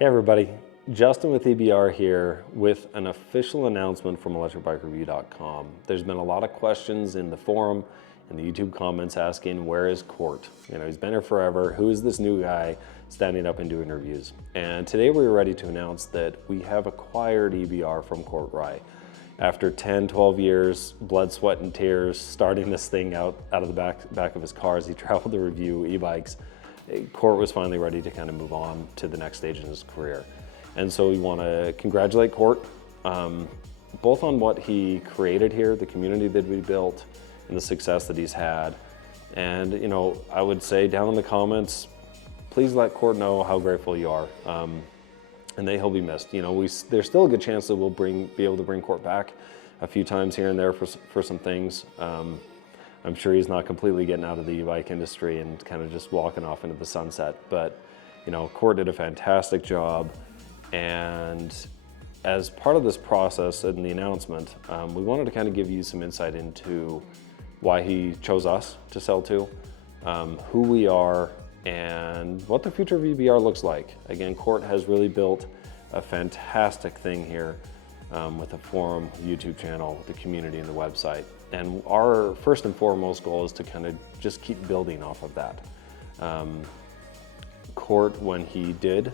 Hey everybody, Justin with EBR here with an official announcement from ElectricBikeReview.com. There's been a lot of questions in the forum and the YouTube comments asking, where is Court? You know, he's been here forever. Who is this new guy standing up and doing reviews? And today we were ready to announce that we have acquired EBR from Court Rye. After 10, 12 years, blood, sweat, and tears, starting this thing out of the back of his car as he traveled to review e-bikes, Court was finally ready to kind of move on to the next stage in his career. And so we want to congratulate Court, both on what he created here, the community that we built, and the success that he's had. And, you know, I would say down in the comments, please let Court know how grateful you are. And that he'll be missed. You know, there's still a good chance that we'll be able to bring Court back a few times here and there for some things. I'm sure he's not completely getting out of the e-bike industry and kind of just walking off into the sunset, but you know, Court did a fantastic job. And as part of this process and the announcement, we wanted to kind of give you some insight into why he chose us to sell to, who we are, and what the future of EBR looks like. Again, Court has really built a fantastic thing here with the forum, YouTube channel, the community, and the website. And our first and foremost goal is to kind of just keep building off of that. Court, when he did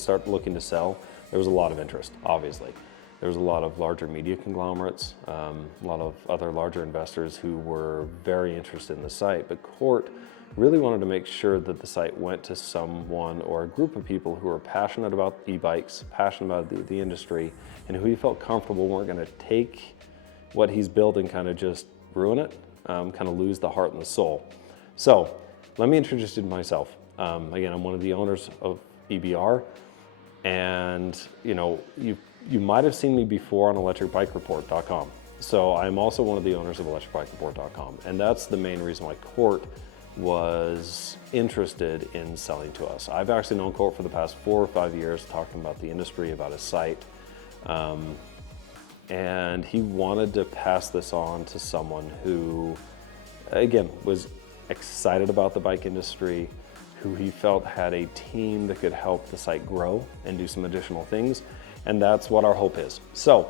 start looking to sell, there was a lot of interest, obviously. There was a lot of larger media conglomerates, a lot of other larger investors who were very interested in the site, but Court really wanted to make sure that the site went to someone or a group of people who were passionate about e-bikes, passionate about the industry, and who he felt comfortable weren't going to take what he's built and kind of just ruin it, kind of lose the heart and the soul. So let me introduce you to myself. Again, I'm one of the owners of EBR, and you know, you might have seen me before on ElectricBikeReport.com. So I'm also one of the owners of ElectricBikeReport.com, and that's the main reason why Court was interested in selling to us. I've actually known Court for the past 4 or 5 years, talking about the industry, about his site, and he wanted to pass this on to someone who, again, was excited about the bike industry, who he felt had a team that could help the site grow and do some additional things, and that's what our hope is. So,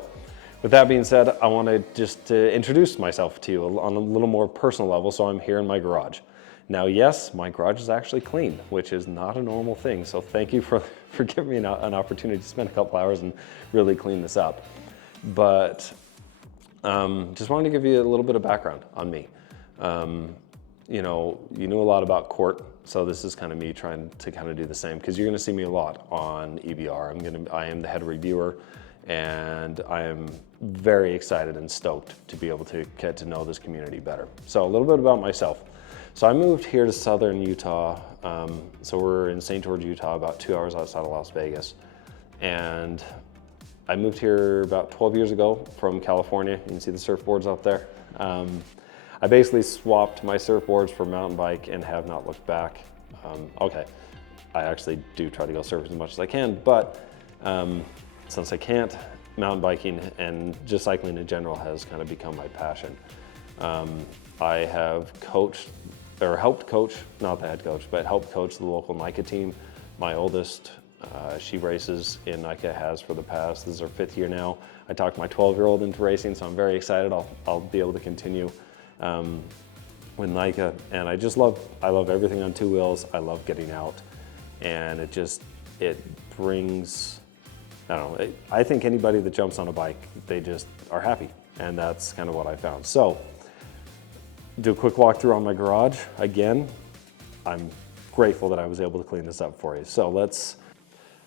with that being said, I want to just introduce myself to you on a little more personal level. So I'm here in my garage. Now, yes, my garage is actually clean, which is not a normal thing. So thank you for giving me an opportunity to spend a couple hours and really clean this up. But just wanted to give you a little bit of background on me. You know, you knew a lot about Court, so this is kind of me trying to kind of do the same, because you're going to see me a lot on EBR. I am the head reviewer, and I am very excited and stoked to be able to get to know this community better. So a little bit about myself. So I moved here to southern Utah. So we're in St. George, Utah, about 2 hours outside of Las Vegas. And I moved here about 12 years ago from California. You can see the surfboards up there. I basically swapped my surfboards for mountain bike and have not looked back. Okay, I actually do try to go surfing as much as I can, but since I can't, mountain biking and just cycling in general has kind of become my passion. I have coached, or helped coach, not the head coach, but helped coach the local NICA team. My oldest, she races in NICA, has for the past, this is her 5th year now. I talked my 12-year-old into racing, so I'm very excited. I'll be able to continue with NICA, and I love everything on 2 wheels. I love getting out, and it brings, I don't know, I think anybody that jumps on a bike, they just are happy, and that's kind of what I found. So, do a quick walkthrough on my garage. Again, I'm grateful that I was able to clean this up for you. So let's,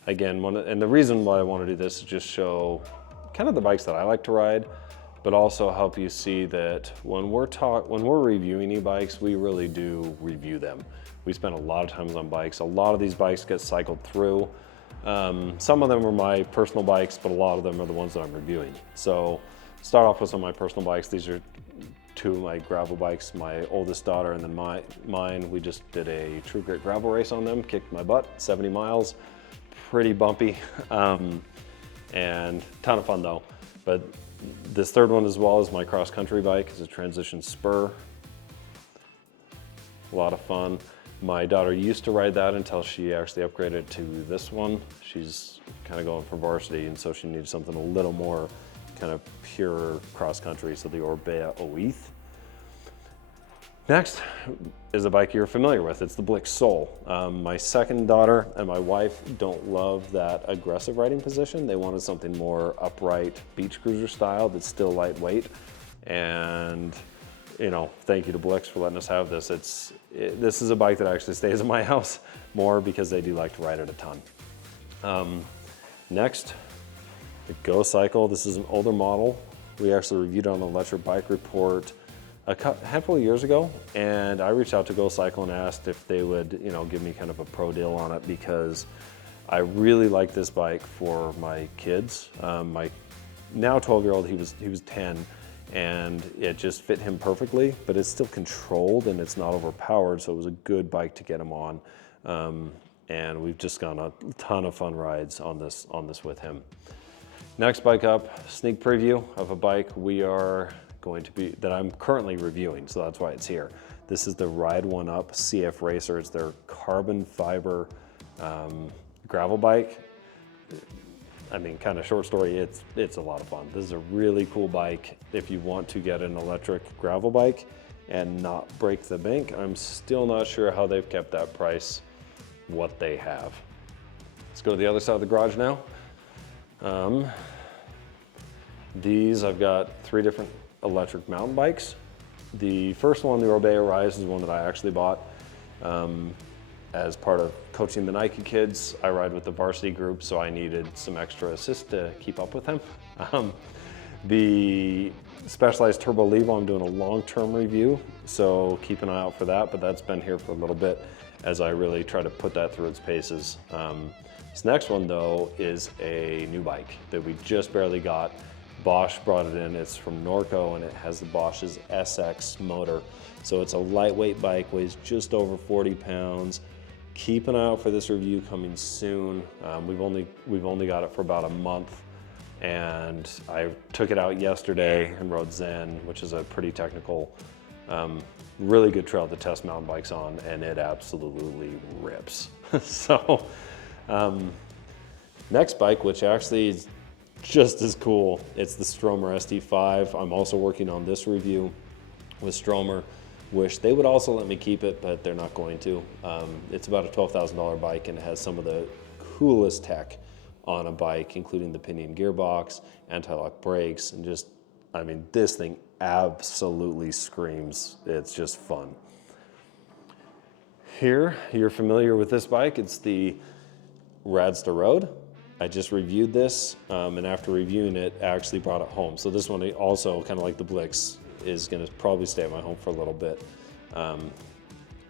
again, and the reason why I want to do this is just show kind of the bikes that I like to ride, but also help you see that when we're reviewing e-bikes, we really do review them. We spend a lot of time on bikes. A lot of these bikes get cycled through. Some of them are my personal bikes, but a lot of them are the ones that I'm reviewing. So start off with some of my personal bikes. These are 2 of my gravel bikes, my oldest daughter and then mine. We just did a True Grit gravel race on them, kicked my butt, 70 miles, pretty bumpy, and ton of fun though. But this third one as well is my cross country bike. It's a transition spur, a lot of fun. My daughter used to ride that until she actually upgraded to this one. She's kind of going for varsity, and so she needs something a little more kind of pure cross country, so the Orbea Oath. Next is a bike you're familiar with. It's the Blix Soul. My second daughter and my wife don't love that aggressive riding position. They wanted something more upright, beach cruiser style that's still lightweight. And you know, thank you to Blix for letting us have this. This is a bike that actually stays in my house more because they do like to ride it a ton. Next, the Go Cycle. This is an older model. We actually reviewed it on the Electric Bike Report a handful of years ago, and I reached out to Go Cycle and asked if they would, you know, give me kind of a pro deal on it because I really like this bike for my kids. My now 12-year-old, he was 10, and it just fit him perfectly, but it's still controlled and it's not overpowered, so it was a good bike to get him on. And we've just gone a ton of fun rides on this with him. Next bike up, sneak preview of a bike that I'm currently reviewing, so that's why it's here. This is the Ride One Up CF Racer. It's their carbon fiber gravel bike. I mean, kind of short story, it's a lot of fun. This is a really cool bike if you want to get an electric gravel bike and not break the bank. I'm still not sure how they've kept that price what they have. Let's go to the other side of the garage now. These, I've got 3 different electric mountain bikes. The first one, the Orbea Rise, is one that I actually bought as part of coaching the Nike kids. I ride with the varsity group, so I needed some extra assist to keep up with them. The Specialized Turbo Levo, I'm doing a long-term review, so keep an eye out for that, but that's been here for a little bit as I really try to put that through its paces. This next one, though, is a new bike that we just barely got. Bosch brought it in. It's from Norco, and it has the Bosch's SX motor. So it's a lightweight bike, weighs just over 40 pounds. Keep an eye out for this review coming soon. We've only got it for about a month, and I took it out yesterday and rode Zen, which is a pretty technical, really good trail to test mountain bikes on, and it absolutely rips. So next bike, which actually is just as cool, it's the Stromer SD5. I'm also working on this review with Stromer. Wish they would also let me keep it, but they're not going to. It's about a $12,000 bike, and it has some of the coolest tech on a bike, including the pinion gearbox, anti-lock brakes, and just, I mean, this thing absolutely screams. It's just fun. Here, you're familiar with this bike. It's the Radster Road. I just reviewed this, and after reviewing it, I actually brought it home. So this one also, kind of like the Blix, is gonna probably stay at my home for a little bit.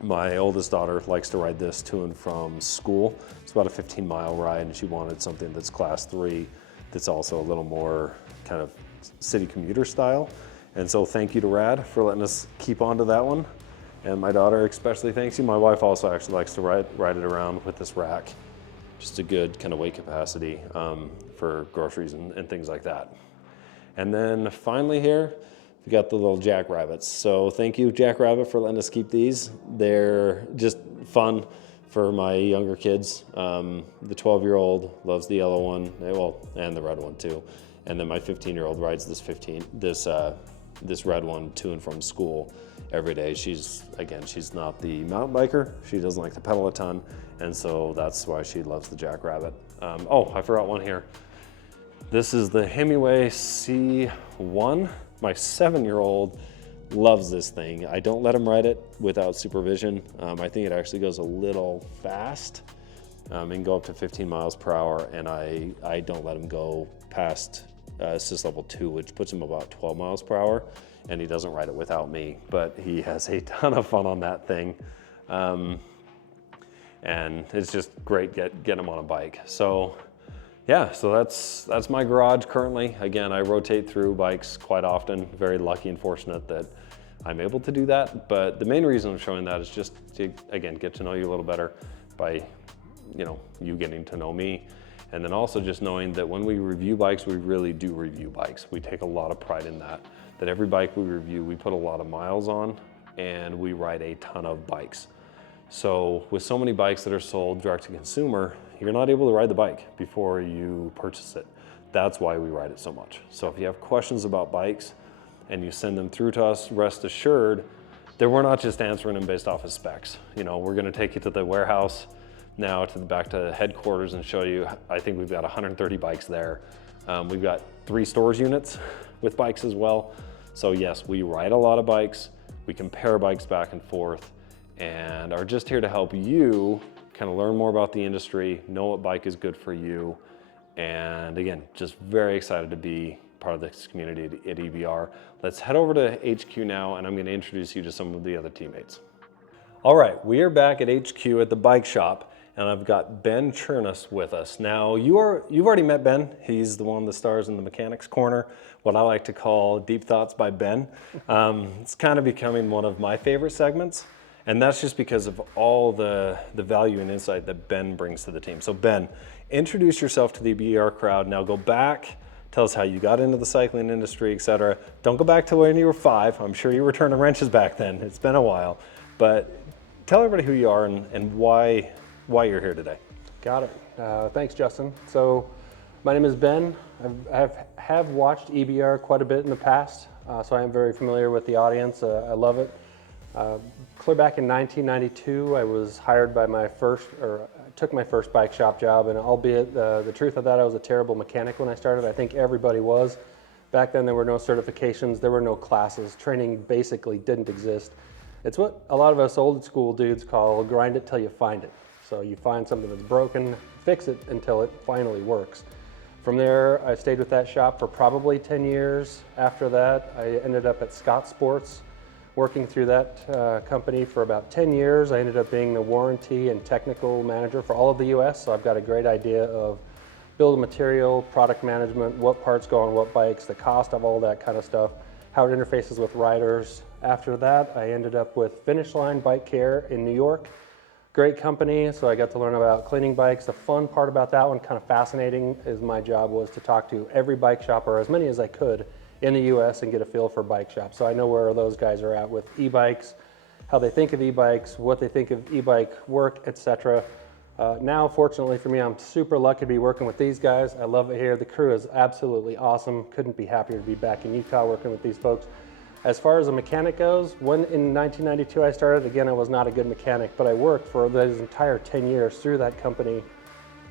My oldest daughter likes to ride this to and from school. It's about a 15-mile ride, and she wanted something that's class 3, that's also a little more kind of city commuter style. And so thank you to Rad for letting us keep on to that one. And my daughter especially thanks you. My wife also actually likes to ride it around with this rack. Just a good kind of weight capacity for groceries and things like that. And then finally here, we got the little Jackrabbits. So thank you, Jackrabbit, for letting us keep these. They're just fun for my younger kids. The 12-year-old loves the yellow one, well, and the red one too. And then my 15-year-old rides this red one to and from school every day. She's not the mountain biker. She doesn't like to pedal a ton, and so that's why she loves the Jackrabbit. Oh, I forgot one here. This is the Hemingway C1. My 7-year-old loves this thing. I don't let him ride it without supervision. I think it actually goes a little fast. It can go up to 15 miles per hour, and I don't let him go past assist level 2, which puts him about 12 miles per hour, and he doesn't ride it without me, but he has a ton of fun on that thing. And it's just great getting him on a bike. So yeah, so that's my garage currently. Again, I rotate through bikes quite often. Very lucky and fortunate that I'm able to do that. But the main reason I'm showing that is just to, again, get to know you a little better by, you getting to know me. And then also just knowing that when we review bikes, we really do review bikes. We take a lot of pride in that every bike we review, we put a lot of miles on, and we ride a ton of bikes. So with so many bikes that are sold direct to consumer, you're not able to ride the bike before you purchase it. That's why we ride it so much. So if you have questions about bikes and you send them through to us, rest assured that we're not just answering them based off of specs. You know, we're gonna take you to the warehouse now, back to headquarters, and show you, I think we've got 130 bikes there. We've got 3 storage units with bikes as well. So yes, we ride a lot of bikes, we compare bikes back and forth, and are just here to help you kind of learn more about the industry, know what bike is good for you, and again, just very excited to be part of this community at EBR. Let's head over to HQ now, and I'm going to introduce you to some of the other teammates. All right, we are back at HQ at the bike shop, and I've got Ben Chernus with us. Now, you've already met Ben. He's the one that stars in the Mechanics Corner, what I like to call Deep Thoughts by Ben. It's kind of becoming one of my favorite segments, and that's just because of all the value and insight that Ben brings to the team. So Ben, introduce yourself to the EBR crowd. Now go back, tell us how you got into the cycling industry, etc. Don't go back to when you were 5. I'm sure you were turning wrenches back then. It's been a while. But tell everybody who you are and why you're here today. Got it. Thanks, Justin. So my name is Ben. I have watched EBR quite a bit in the past, so I am very familiar with the audience. I love it. Clear back in 1992, I was hired by took my first bike shop job, and albeit the truth of that, I was a terrible mechanic when I started. I think everybody was. Back then there were no certifications, there were no classes, training basically didn't exist. It's what a lot of us old school dudes call grind it till you find it. So you find something that's broken, fix it until it finally works. From there, I stayed with that shop for probably 10 years. After that, I ended up at Scott Sports, working through that company for about 10 years. I ended up being the warranty and technical manager for all of the US, so I've got a great idea of bill of material, product management, what parts go on what bikes, the cost of all that kind of stuff, how it interfaces with riders. After that, I ended up with Finish Line Bike Care in New York. Great company, so I got to learn about cleaning bikes. The fun part about that one, kind of fascinating, is my job was to talk to every bike shop, or as many as I could, in the US and get a feel for bike shops. So I know where those guys are at with e-bikes, how they think of e-bikes, what they think of e-bike work, etc. Now, fortunately for me, I'm super lucky to be working with these guys. I love it here. The crew is absolutely awesome. Couldn't be happier to be back in Utah working with these folks. As far as a mechanic goes, when in 1992 I started, again, I was not a good mechanic, but I worked for those entire 10 years through that company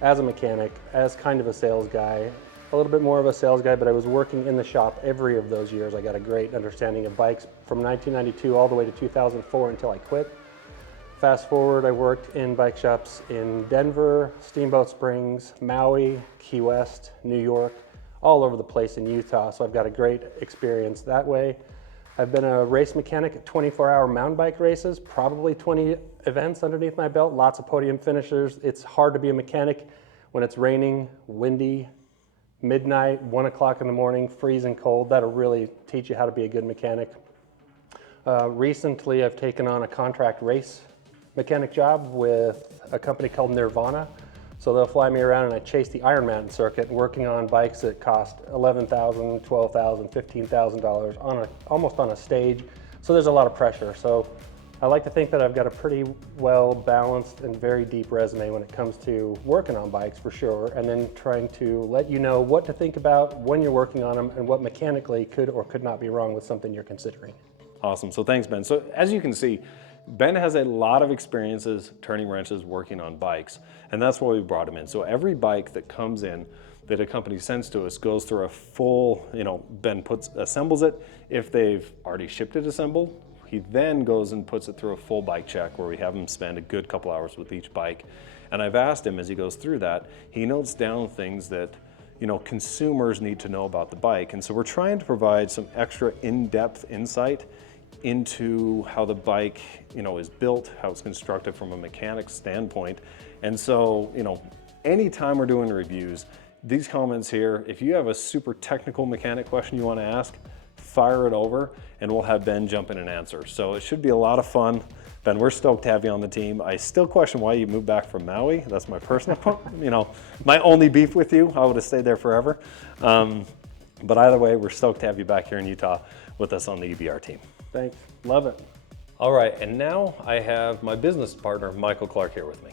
as a mechanic, as kind of a sales guy, a little bit more of a sales guy, but I was working in the shop every of those years. I got a great understanding of bikes from 1992 all the way to 2004 until I quit. Fast forward, I worked in bike shops in Denver, Steamboat Springs, Maui, Key West, New York, all over the place in Utah. So I've got a great experience that way. I've been a race mechanic at 24-hour mountain bike races, probably 20 events underneath my belt, lots of podium finishers. It's hard to be a mechanic when it's raining, windy, midnight, 1 o'clock in the morning, freezing cold. That'll really teach you how to be a good mechanic. Recently, I've taken on a contract race mechanic job with a company called Nirvana. So they'll fly me around and I chase the Iron Mountain circuit, working on bikes that cost $11,000, $12,000, $15,000 almost on a stage. So there's a lot of pressure. So I like to think that I've got a pretty well balanced and very deep resume when it comes to working on bikes for sure, and then trying to let you know what to think about when you're working on them and what mechanically could or could not be wrong with something you're considering. Awesome, so thanks, Ben. So as you can see, Ben has a lot of experiences turning wrenches, working on bikes, and that's why we brought him in. So every bike that comes in that a company sends to us goes through a full, Ben assembles it. If they've already shipped it assembled, he then goes and puts it through a full bike check where we have him spend a good couple hours with each bike. And I've asked him as he goes through that, he notes down things that consumers need to know about the bike. And so we're trying to provide some extra in-depth insight into how the bike is built, how it's constructed from a mechanic's standpoint. And so anytime we're doing reviews, these comments here, if you have a super technical mechanic question you want to ask, fire it over and we'll have Ben jump in and answer. So it should be a lot of fun. Ben, we're stoked to have you on the team. I still question why you moved back from Maui. That's my personal, my only beef with you. I would have stayed there forever. But either way, we're stoked to have you back here in Utah with us on the EBR team. Thanks, love it. All right, and now I have my business partner, Michael Clark, here with me.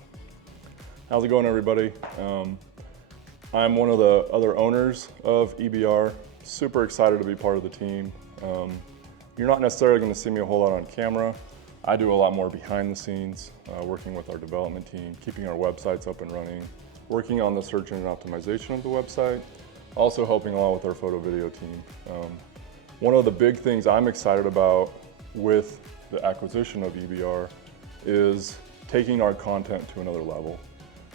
How's it going, everybody? I'm one of the other owners of EBR. Super excited to be part of the team. You're not necessarily going to see me a whole lot on camera. I do a lot more behind the scenes, working with our development team, keeping our websites up and running, working on the search engine optimization of the website, also helping a lot with our photo video team. One of the big things I'm excited about with the acquisition of EBR is taking our content to another level.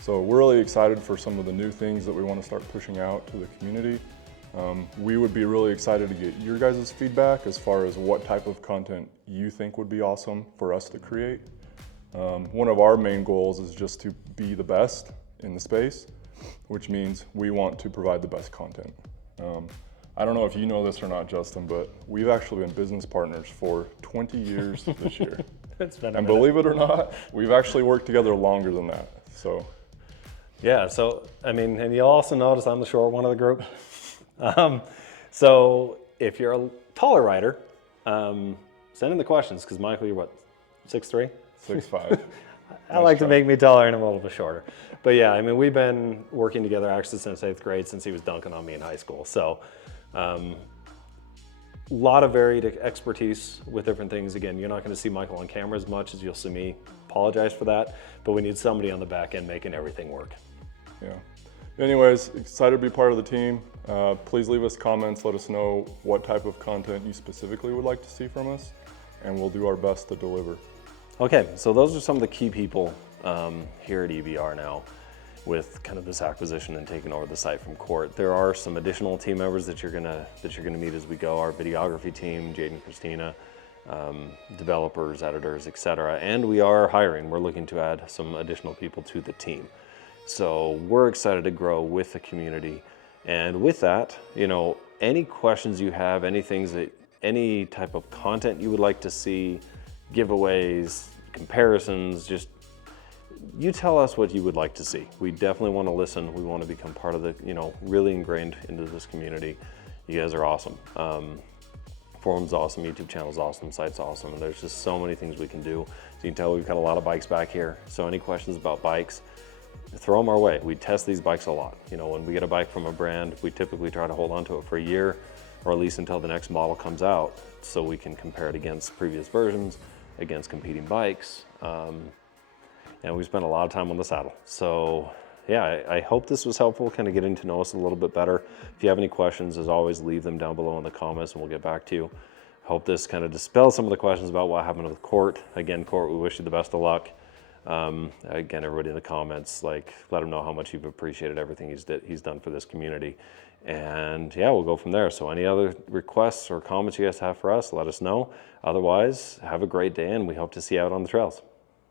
So we're really excited for some of the new things that we want to start pushing out to the community. We would be really excited to get your guys' feedback as far as what type of content you think would be awesome for us to create. One of our main goals is just to be the best in the space, which means we want to provide the best content. I don't know if you know this or not, Justin, but we've actually been business partners for 20 years this year. It's been a And minute. believe it or not, we've actually worked together longer than that. So Yeah, so, I mean, and you'll also notice I'm the short one of the group. So if you're a taller rider, send in the questions, because Michael, you're what, 6'3"? 6'5". I like to make me taller and I'm a little bit shorter. But yeah, I mean, we've been working together actually since 8th grade, since he was dunking on me in high school. So a lot of varied expertise with different things. Again, you're not going to see Michael on camera as much as you'll see me. Apologize for that, but we need somebody on the back end making everything work. Yeah. Anyways, excited to be part of the team. Please leave us comments. Let us know what type of content you specifically would like to see from us, and we'll do our best to deliver. Okay, so those are some of the key people here at EBR now with kind of this acquisition and taking over the site from Court. There are some additional team members that you're gonna meet as we go. Our videography team, Jade and Christina, developers, editors, etc. And we are hiring. We're looking to add some additional people to the team. So we're excited to grow with the community. And with that, you know, any questions you have, any type of content you would like to see, giveaways, comparisons, just you tell us what you would like to see. We definitely want to listen. We want to become part of the, you know, really ingrained into this community. You guys are awesome. Forum's awesome, YouTube channel's awesome, site's awesome, and there's just so many things we can do. So you can tell we've got a lot of bikes back here. So any questions about bikes, throw them our way. We test these bikes a lot. You know, when we get a bike from a brand, we typically try to hold on to it for a year, or at least until the next model comes out, so we can compare it against previous versions, against competing bikes. And we spent a lot of time on the saddle. So yeah, I hope this was helpful, kind of getting to know us a little bit better. If you have any questions, as always, leave them down below in the comments and we'll get back to you. Hope this kind of dispels some of the questions about what happened with Court. Again, Court, we wish you the best of luck. Again, everybody in the comments, like, let him know how much you've appreciated everything he's done for this community. And yeah, we'll go from there. So any other requests or comments you guys have for us, let us know. Otherwise, have a great day and we hope to see you out on the trails.